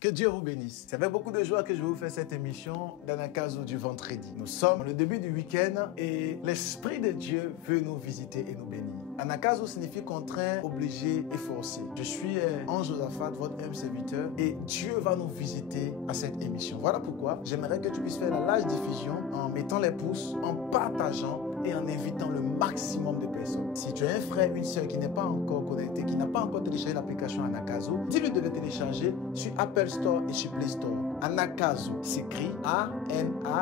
Que Dieu vous bénisse. C'est avec beaucoup de joie que je vais vous faire cette émission d'Anakazo du vendredi. Nous sommes le début du week-end et l'Esprit de Dieu veut nous visiter et nous bénir. Anakazo signifie contraint, obligé et forcé. Je suis Ange Josaphat, votre même serviteur, et Dieu va nous visiter à cette émission. Voilà pourquoi j'aimerais que tu puisses faire la large diffusion en mettant les pouces, en partageant et en invitant le maximum de personnes. Si tu as un frère, une soeur qui n'est pas encore connecté, qui n'a pas encore téléchargé l'application Anakazo, dis-lui de le télécharger sur Apple Store et sur Play Store. Anakazo s'écrit A-N-A-G-K-A-Z-O.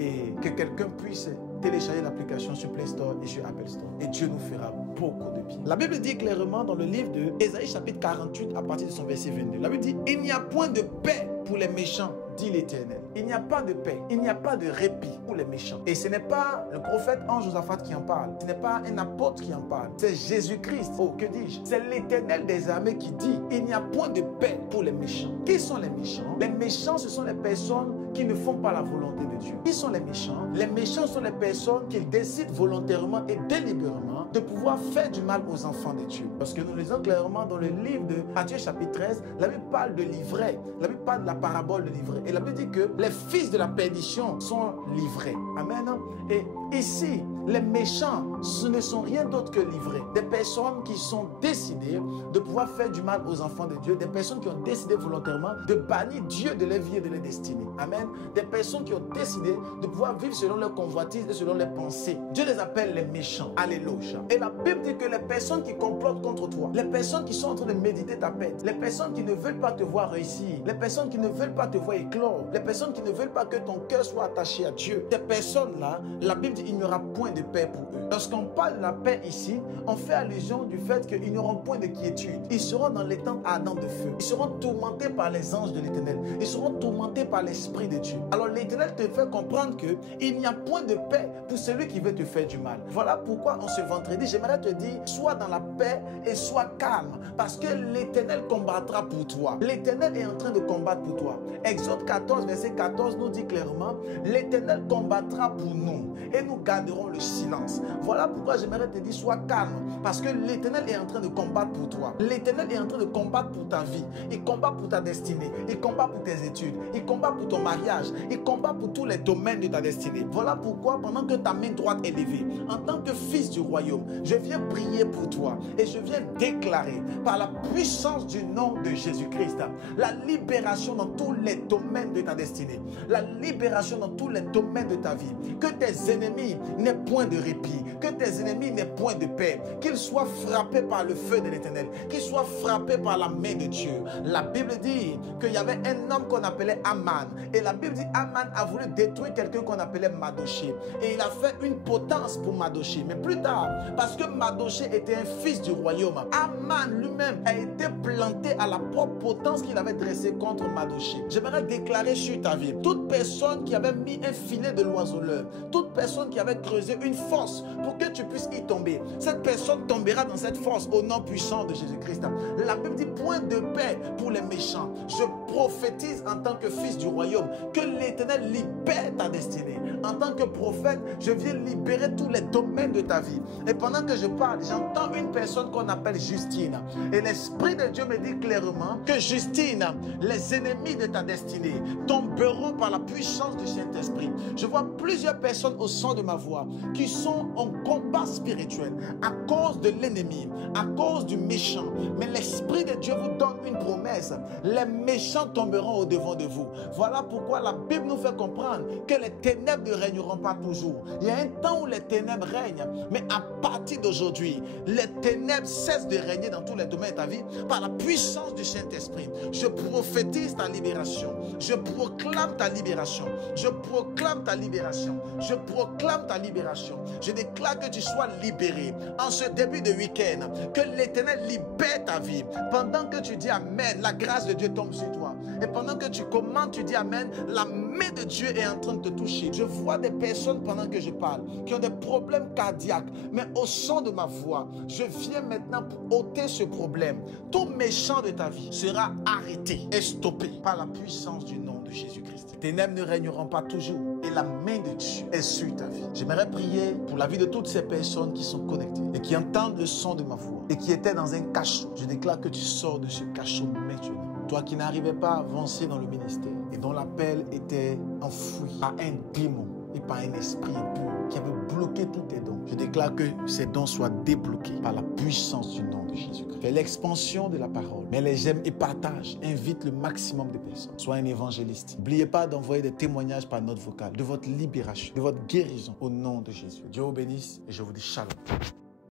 Et que quelqu'un puisse télécharger l'application sur Play Store et sur Apple Store. Et Dieu nous fera beaucoup de bien. La Bible dit clairement dans le livre de Ésaïe chapitre 48 à partir de son verset 22. La Bible dit, il n'y a point de paix pour les méchants, dit l'Éternel. Il n'y a pas de paix, il n'y a pas de répit pour les méchants. Et ce n'est pas le prophète Ange Josaphat qui en parle, ce n'est pas un apôtre qui en parle, c'est Jésus-Christ. Oh, que dis-je? C'est l'Éternel des armées qui dit, il n'y a point de paix pour les méchants. Qui sont les méchants? Les méchants, ce sont les personnes qui ne font pas la volonté de Dieu. Qui sont les méchants? Les méchants sont les personnes qui décident volontairement et délibérément de pouvoir faire du mal aux enfants de Dieu. Parce que nous lisons clairement dans le livre de Matthieu chapitre 13, la Bible parle de l'ivraie, la Bible parle de la parabole de l'ivraie. Et la Bible dit que les fils de la perdition sont livrés. Amen. Et ici, les méchants, ce ne sont rien d'autre que livrés. Des personnes qui sont décidées de pouvoir faire du mal aux enfants de Dieu. Des personnes qui ont décidé volontairement de bannir Dieu de leur vie et de leur destinée. Amen. Des personnes qui ont décidé de pouvoir vivre selon leurs convoitises et selon leurs pensées. Dieu les appelle les méchants. Alléluia. Et la Bible dit que les personnes qui complotent contre toi, les personnes qui sont en train de méditer ta pète, les personnes qui ne veulent pas te voir réussir, les personnes qui ne veulent pas te voir éclore, les personnes qui ne veulent pas que ton cœur soit attaché à Dieu, ces personnes-là, la Bible dit qu'il n'y aura point de paix pour eux. Lorsqu'on parle de la paix ici, on fait allusion du fait qu'ils n'auront point de quiétude. Ils seront dans les temps ardents de feu. Ils seront tourmentés par les anges de l'Éternel. Ils seront tourmentés par l'Esprit de Dieu. Alors l'Éternel te fait comprendre qu'il n'y a point de paix pour celui qui veut te faire du mal. Voilà pourquoi en ce vendredi, j'aimerais te dire, sois dans la paix et sois calme, parce que l'Éternel combattra pour toi. L'Éternel est en train de combattre pour toi. Exode 14, verset 14 nous dit clairement, l'Éternel combattra pour nous et nous garderons le silence. Voilà pourquoi j'aimerais te dire, sois calme, parce que l'Éternel est en train de combattre pour toi. L'Éternel est en train de combattre pour ta vie. Il combat pour ta destinée. Il combat pour tes études. Il combat pour ton mariage. Il combat pour tous les domaines de ta destinée. Voilà pourquoi pendant que ta main droite est levée, en tant que fils du royaume, je viens prier pour toi et je viens déclarer par la puissance du nom de Jésus-Christ la libération dans tous les domaines de ta destinée, la libération dans tous les domaines de ta vie. Que tes ennemis n'aient point de répit, que tes ennemis n'aient point de paix, qu'ils soient frappés par le feu de l'Éternel, qu'ils soient frappés par la main de Dieu. La Bible dit qu'il y avait un homme qu'on appelait Aman, et la Bible dit Aman a voulu détruire quelqu'un qu'on appelait Madoché, et il a fait une potence pour Madoché. Mais plus tard, parce que Madoché était un fils du royaume, Aman lui-même a été planté à la propre potence qu'il avait dressée contre Madoché. J'aimerais déclarer sur ta vie, toute personne qui avait mis un filet de l'oiseleur, toute personne qui avait creusé une fosse pour que tu puisses y tomber, cette personne tombera dans cette fosse au nom puissant de Jésus-Christ. La Bible dit point de paix pour les méchants. Je prophétise en tant que fils du royaume que l'Éternel libère ta destinée. En tant que prophète, je viens libérer tous les domaines de ta vie. Et pendant que je parle, j'entends une personne qu'on appelle Justine. Et l'Esprit de Dieu me dit clairement que Justine, les ennemis de ta destinée tomberont par la puissance du Saint-Esprit. Je vois plusieurs personnes au son de ma voix qui sont en combat spirituel à cause de l'ennemi, à cause du méchant. Mais l'Esprit de Dieu vous donne une promesse. Les méchants tomberont au devant de vous. Voilà pourquoi la Bible nous fait comprendre que les ténèbres ne régneront pas toujours. Il y a un temps où les ténèbres règnent, mais à partir d'aujourd'hui, les ténèbres cessent de régner dans tous les domaines de ta vie par la puissance du Saint-Esprit. Je prophétise ta libération. Je proclame ta libération. Je proclame ta libération. Je proclame ta libération. Je déclare que tu sois libéré en ce début de week-end. Que l'Éternel libère ta vie. Pendant que tu dis Amen, la grâce de Dieu tombe sur toi. Et pendant que tu commandes, tu dis Amen, la main de Dieu est en train de te toucher. Je vois des personnes pendant que je parle qui ont des problèmes cardiaques. Mais au son de ma voix, je viens maintenant pour ôter ce problème. Tout méchant de ta vie sera arrêté et stoppé par la puissance du nom de Jésus-Christ. Les ténèbres ne régneront pas toujours et la main de Dieu est sur ta vie. J'aimerais prier pour la vie de toutes ces personnes qui sont connectées et qui entendent le son de ma voix et qui étaient dans un cachot. Je déclare que tu sors de ce cachot maintenant. Toi qui n'arrivais pas à avancer dans le ministère et dont l'appel était enfoui par un démon et par un esprit impur qui avait bloqué tous tes dons. Je déclare que ces dons soient débloqués par la puissance du nom de Jésus-Christ. Fais l'expansion de la parole. Mets les j'aime et partage. Invite le maximum de personnes. Sois un évangéliste. N'oubliez pas d'envoyer des témoignages par note vocale de votre libération, de votre guérison au nom de Jésus. Dieu vous bénisse et je vous dis shalom.